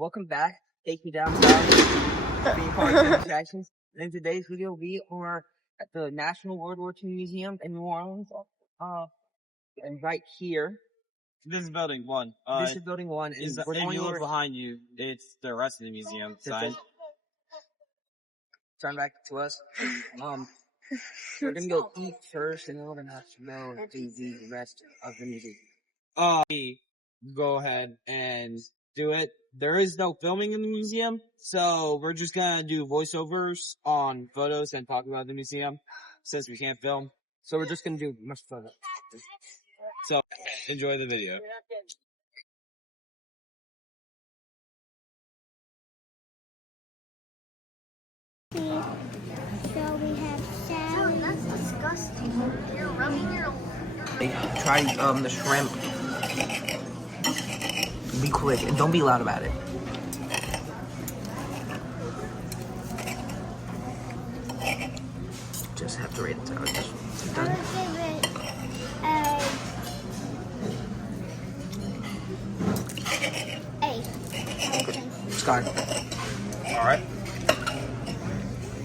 Welcome back. Take you down south, being part of the attractions. In today's video, we are at the National World War II Museum in New Orleans. And right here, This is building one. this is building one. And If you look behind you, it's the rest of the museum sign. Turn back to us. We're gonna go eat first, and then we're gonna have to go do the rest of the museum. Go ahead and do it. There is no filming in the museum, so we're just gonna do voiceovers on photos and talk about the museum since we can't film. So we're just gonna do much further. So enjoy the video. So we have salad. Dude, that's disgusting. You're rubbing your... Try the shrimp. Be quick and don't be loud about it. Just have to rate it out. Just done. I'm gonna give it a... Sky. Alright.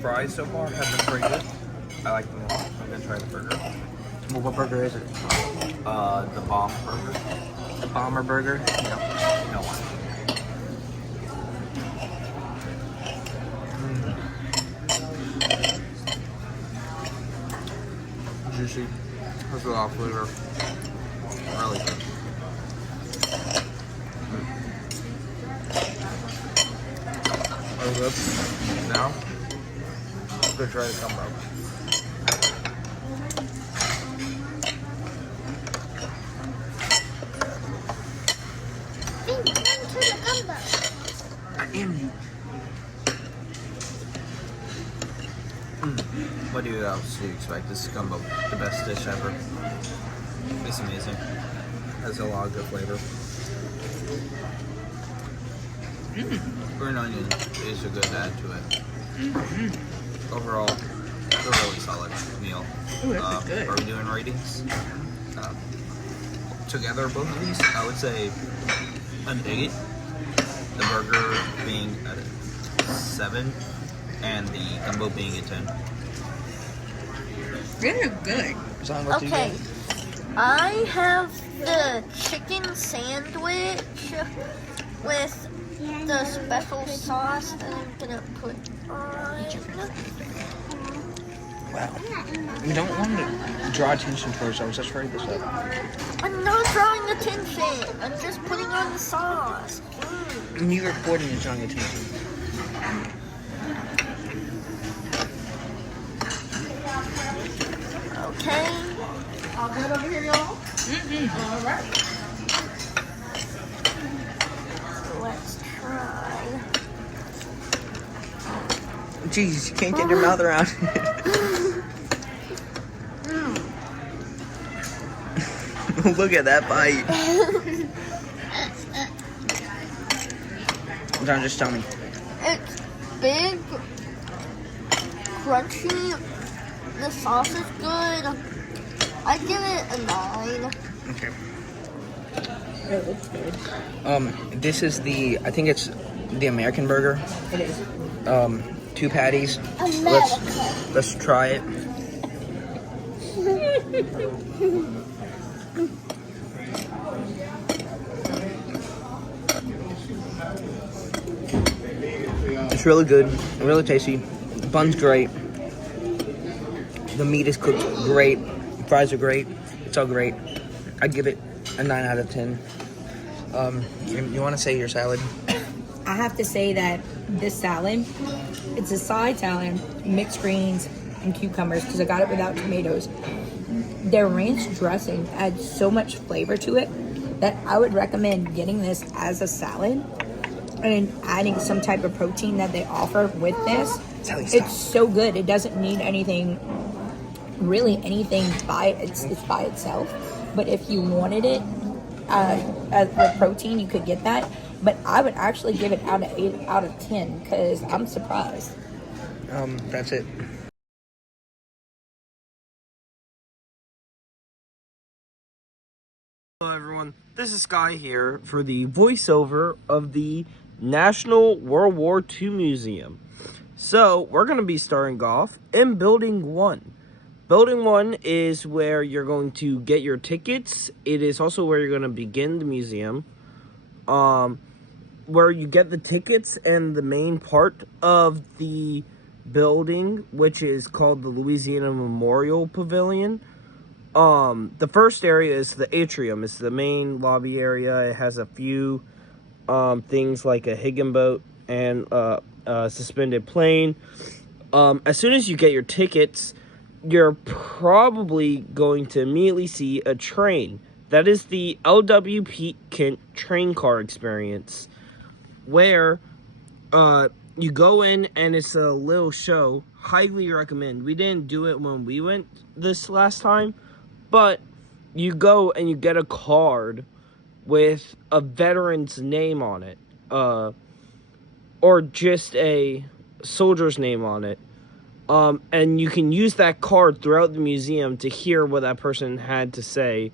Fries so far have been pretty good. I like them a lot. I'm gonna try the burger. Well, what burger is it? The bomb burger. The bomber burger? No one. Juicy. Has a lot of flavor. Really good. Oh, good. Now, I'm gonna try the combo. I am you. What do you else do you expect? This is gumbo, the best dish ever. It's amazing. Has a lot of good flavor. Green onion is a good add to it. Overall, it's a really solid meal. Ooh, that's good. Are we doing ratings? Together, both of these, I would say an 8. The burger being a 7, and the gumbo being a 10. They're good. Okay. I have the chicken sandwich with the special sauce that I'm gonna put on. Wow. We don't want to draw attention to ourselves. Let's hurry this up. I'm not drawing attention. I'm just putting on the sauce. Me recording is drawing attention. Okay. All good over here, y'all? All right. Let's try. Jeez, you can't get your mouth around it. Look at that bite. John, just tell me. It's big, crunchy. The sauce is good. I give it a 9. Okay. It looks good. This is I think it's the American burger. It is. 2 patties. America. Let's try it. It's really good, really tasty. The bun's great. The meat is cooked great. Fries are great. It's all great. I'd give it a 9 out of 10. You want to say your salad? I have to say that this salad, it's a side salad, mixed greens and cucumbers because I got it without tomatoes. Their ranch dressing adds so much flavor to it that I would recommend getting this as a salad and adding some type of protein that they offer with this. It's so good. It doesn't need anything, really anything it's by itself. But if you wanted it with protein, you could get that. But I would actually give it out of 8 out of 10 because I'm surprised. That's it. Hello everyone, this is Sky here for the voiceover of the National World War II Museum. So we're going to be starting off in Building 1. Building 1 is where you're going to get your tickets. It is also where you're going to begin the museum. Where you get the tickets and the main part of the building, which is called the Louisiana Memorial Pavilion. The first area is the atrium. It's the main lobby area. It has a few things like a higginboat and a suspended plane. As soon as you get your tickets, you're probably going to immediately see a train. That is the LWP train car experience, where you go in and it's a little show. Highly recommend. We didn't do it when we went this last time, but you go and you get a card with a veteran's name on it, or just a soldier's name on it. And you can use that card throughout the museum to hear what that person had to say,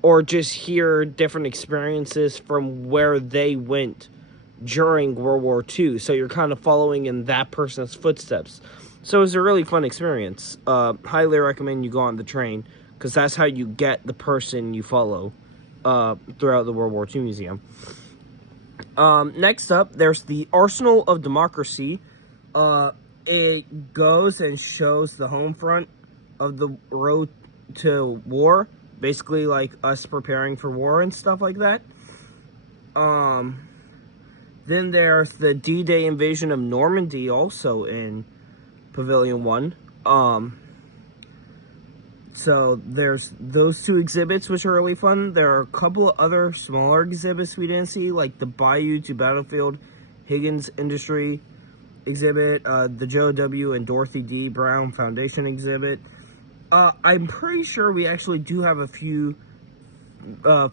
or just hear different experiences from where they went during World War II. So you're kind of following in that person's footsteps. So it's a really fun experience. Highly recommend you go on the train, because that's how you get the person you follow throughout the World War II Museum. Next up, there's the Arsenal of Democracy. It goes and shows the home front of the road to war. Basically, like us preparing for war and stuff like that. Then there's the D-Day invasion of Normandy, also in Pavilion 1. So there's those two exhibits, which are really fun. There are a couple of other smaller exhibits we didn't see, like the Bayou to Battlefield Higgins Industry exhibit, the Joe W. and Dorothy D. Brown Foundation exhibit. I'm pretty sure we actually do have a few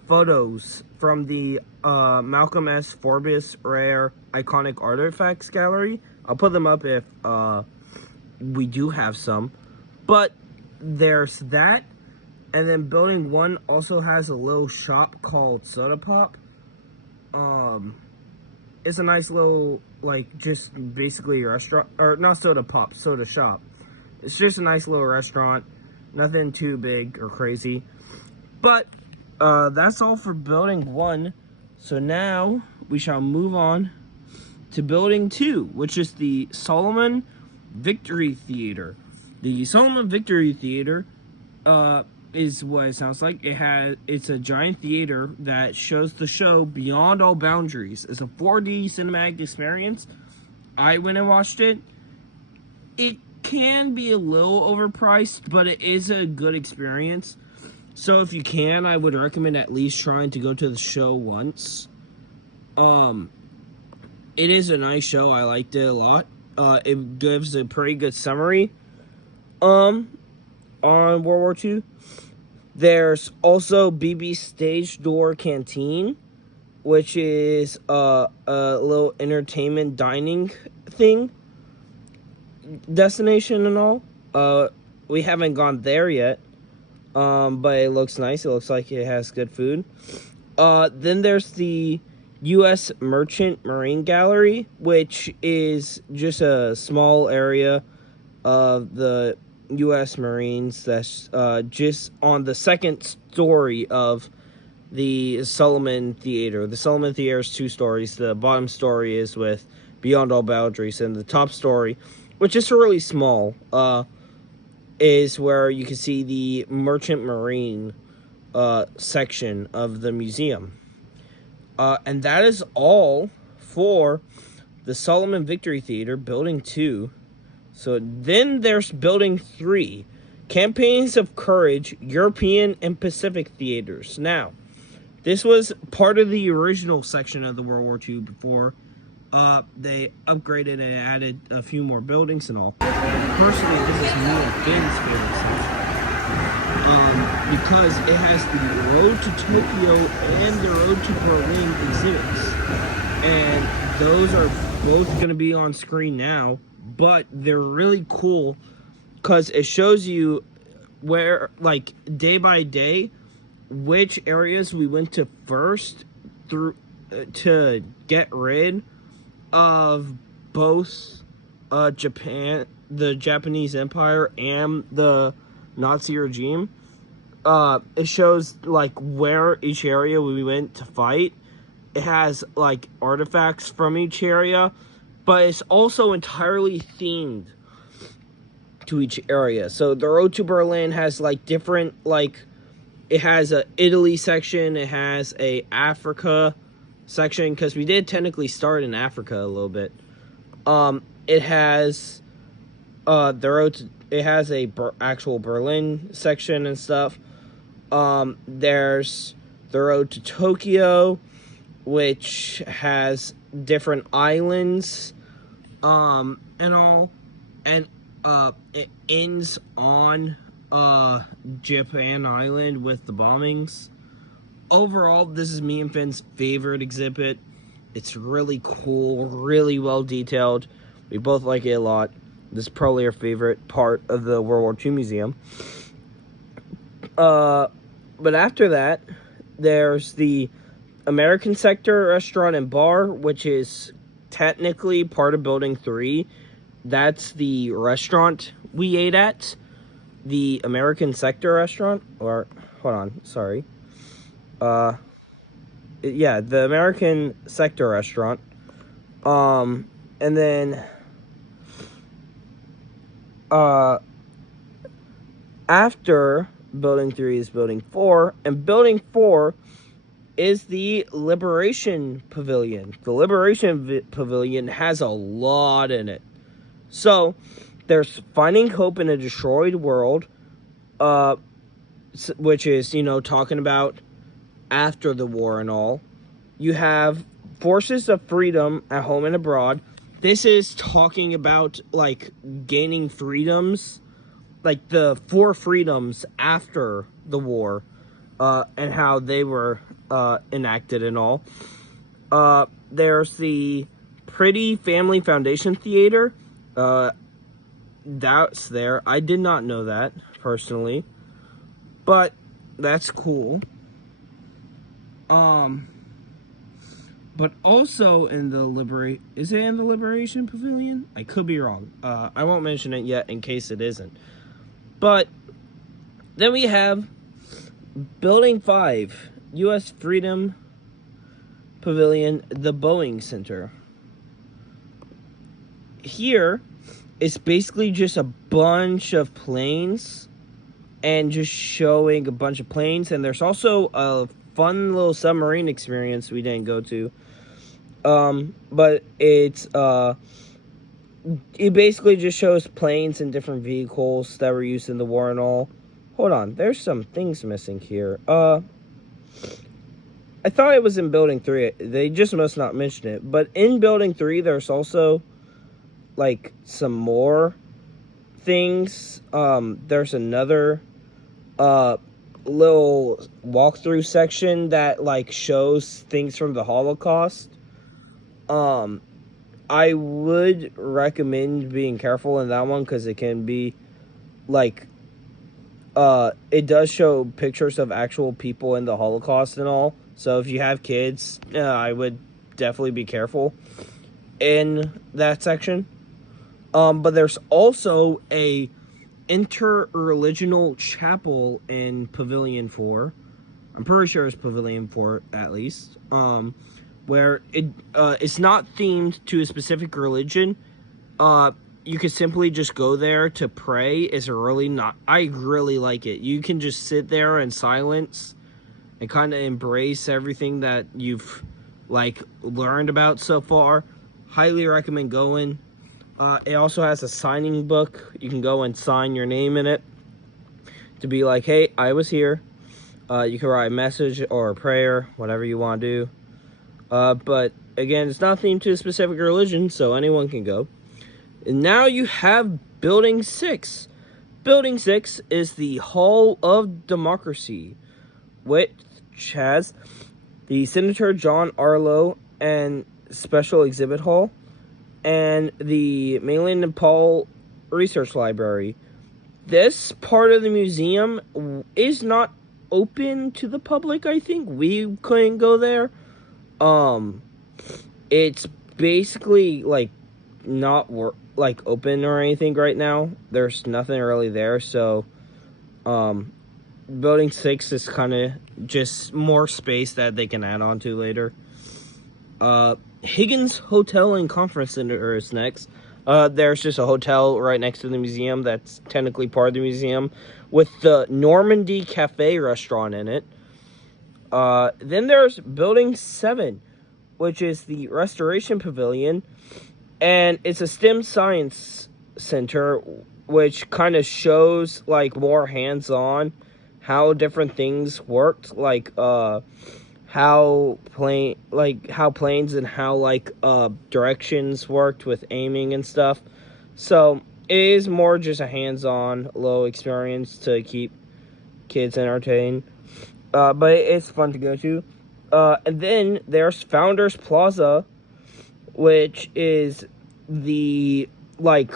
photos from the Malcolm S. Forbes Rare Iconic Artifacts Gallery. I'll put them up if we do have some. But there's that. And then Building 1 also has a little shop called Soda Pop. It's a nice little, like, just basically a restaurant. Or not Soda Pop, Soda Shop. It's just a nice little restaurant. Nothing too big or crazy. But that's all for Building 1. So now we shall move on to Building 2, which is the Solomon Victory Theater. The Solomon Victory Theater is what it sounds like. It's a giant theater that shows the show Beyond All Boundaries. It's a 4D cinematic experience. I went and watched it. It can be a little overpriced, but it is a good experience. So if you can, I would recommend at least trying to go to the show once. It is a nice show. I liked it a lot. It gives a pretty good summary on World War II. There's also BB Stage Door Canteen, which is a little entertainment dining thing, destination and all. We haven't gone there yet, but it looks nice. It looks like it has good food. Then there's the U.S. Merchant Marine Gallery, which is just a small area of the U.S. Marines that's just on the second story of the Solomon Theater. The Solomon Theater is 2 stories. The bottom story is with Beyond All Boundaries, and the top story, which is really small, is where you can see the Merchant Marine section of the museum. And that is all for the Solomon Victory Theater, Building 2. So then there's Building 3, Campaigns of Courage, European and Pacific Theaters. Now, this was part of the original section of the World War II before they upgraded and added a few more buildings and all. Personally, this is me and Finn's favorite section. Because it has the Road to Tokyo and the Road to Berlin exhibits. And those are both going to be on screen now. But they're really cool because it shows you where, like, day by day, which areas we went to first to get rid of both Japan, the Japanese Empire, and the Nazi regime. It shows like where each area we went to fight. It has like artifacts from each area, but it's also entirely themed to each area. So the road to Berlin has like different, like it has a Italy section, it has a Africa section, because we did technically start in Africa a little bit. It has the road to, it has a actual Berlin section and stuff. There's the road to Tokyo, which has different islands, and all, and it ends on Japan Island with the bombings. Overall, this is me and Finn's favorite exhibit. It's really cool, really well detailed. We both like it a lot. This is probably our favorite part of the World War II Museum. But after that, there's the American Sector Restaurant and Bar, which is technically part of Building 3. That's the restaurant we ate at. The American Sector Restaurant, or, hold on, sorry. Yeah, the American Sector Restaurant. And then, after Building 3 is Building 4, and Building 4 is the Liberation Pavilion. The Liberation Pavilion has a lot in it. So, there's Finding Hope in a Destroyed World, which is, you know, talking about after the war and all. You have Forces of Freedom at Home and Abroad. This is talking about, like, gaining freedoms, like the 4 freedoms after the war, and how they were enacted and all. There's the Pretty Family Foundation Theater. That's there. I did not know that, personally. But, that's cool. But also in the is it in the Liberation Pavilion? I could be wrong. I won't mention it yet in case it isn't. But then we have Building 5, U.S. Freedom Pavilion, the Boeing Center. Here, it's basically just a bunch of planes and just showing a bunch of planes. And there's also a fun little submarine experience we didn't go to. But it's, it basically just shows planes and different vehicles that were used in the war and all. Hold on, there's some things missing here. I thought it was in Building 3. They just must not mention it. But in Building 3, there's also, like, some more things. There's another, little walkthrough section that, like, shows things from the Holocaust. I would recommend being careful in that one, because it can be, like, it does show pictures of actual people in the Holocaust and all. So if you have kids, I would definitely be careful in that section. But there's also a interreligional chapel in Pavilion 4. I'm pretty sure it's Pavilion 4, at least. Where it's not themed to a specific religion. You could simply just go there to pray. It's really not... I really like it. You can just sit there in silence and kind of embrace everything that you've, like, learned about so far. Highly recommend going. It also has a signing book. You can go and sign your name in it to be like, hey, I was here. You can write a message or a prayer, whatever you want to do. But, again, it's not themed to a specific religion, so anyone can go. And now you have Building 6. Building 6 is the Hall of Democracy, which has the Senator John Arlo and Special Exhibit Hall, and the Malin and Paul Research Library. This part of the museum is not open to the public, I think. We couldn't go there. It's basically like not like open or anything right now. There's nothing really there, so building 6 is kind of just more space that they can add on to later. Higgins Hotel and Conference Center is next. There's just a hotel right next to the museum that's technically part of the museum with the Normandy Cafe restaurant in it. Then there's Building 7, which is the Restoration Pavilion, and it's a STEM Science Center, which kind of shows, like, more hands-on how different things worked, like, how planes and how, like, directions worked with aiming and stuff. So, it is more just a hands-on, low experience to keep kids entertained. But it's fun to go to. And then there's Founders Plaza, which is the, like,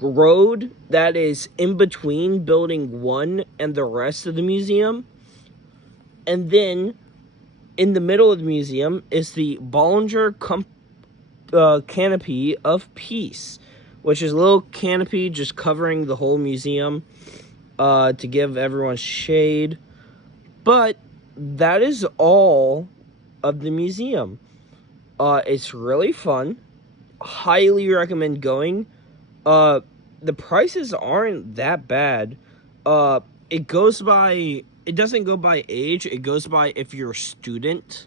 road that is in between Building 1 and the rest of the museum. And then in the middle of the museum is the Bollinger Canopy of Peace, which is a little canopy just covering the whole museum to give everyone shade. But that is all of the museum. It's really fun. Highly recommend going. The prices aren't that bad. It doesn't go by age. It goes by if you're a student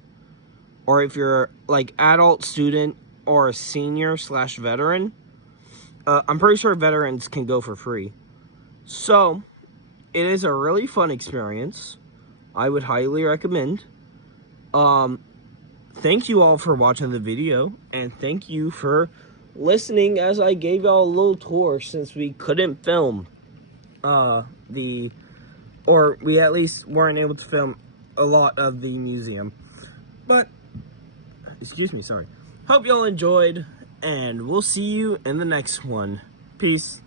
or if you're like adult student or a senior/veteran. I'm pretty sure veterans can go for free. So, it is a really fun experience. I would highly recommend. Thank you all for watching the video, and thank you for listening as I gave y'all a little tour since we couldn't film or we at least weren't able to film a lot of the museum. But, excuse me, sorry. Hope y'all enjoyed, and we'll see you in the next one. Peace.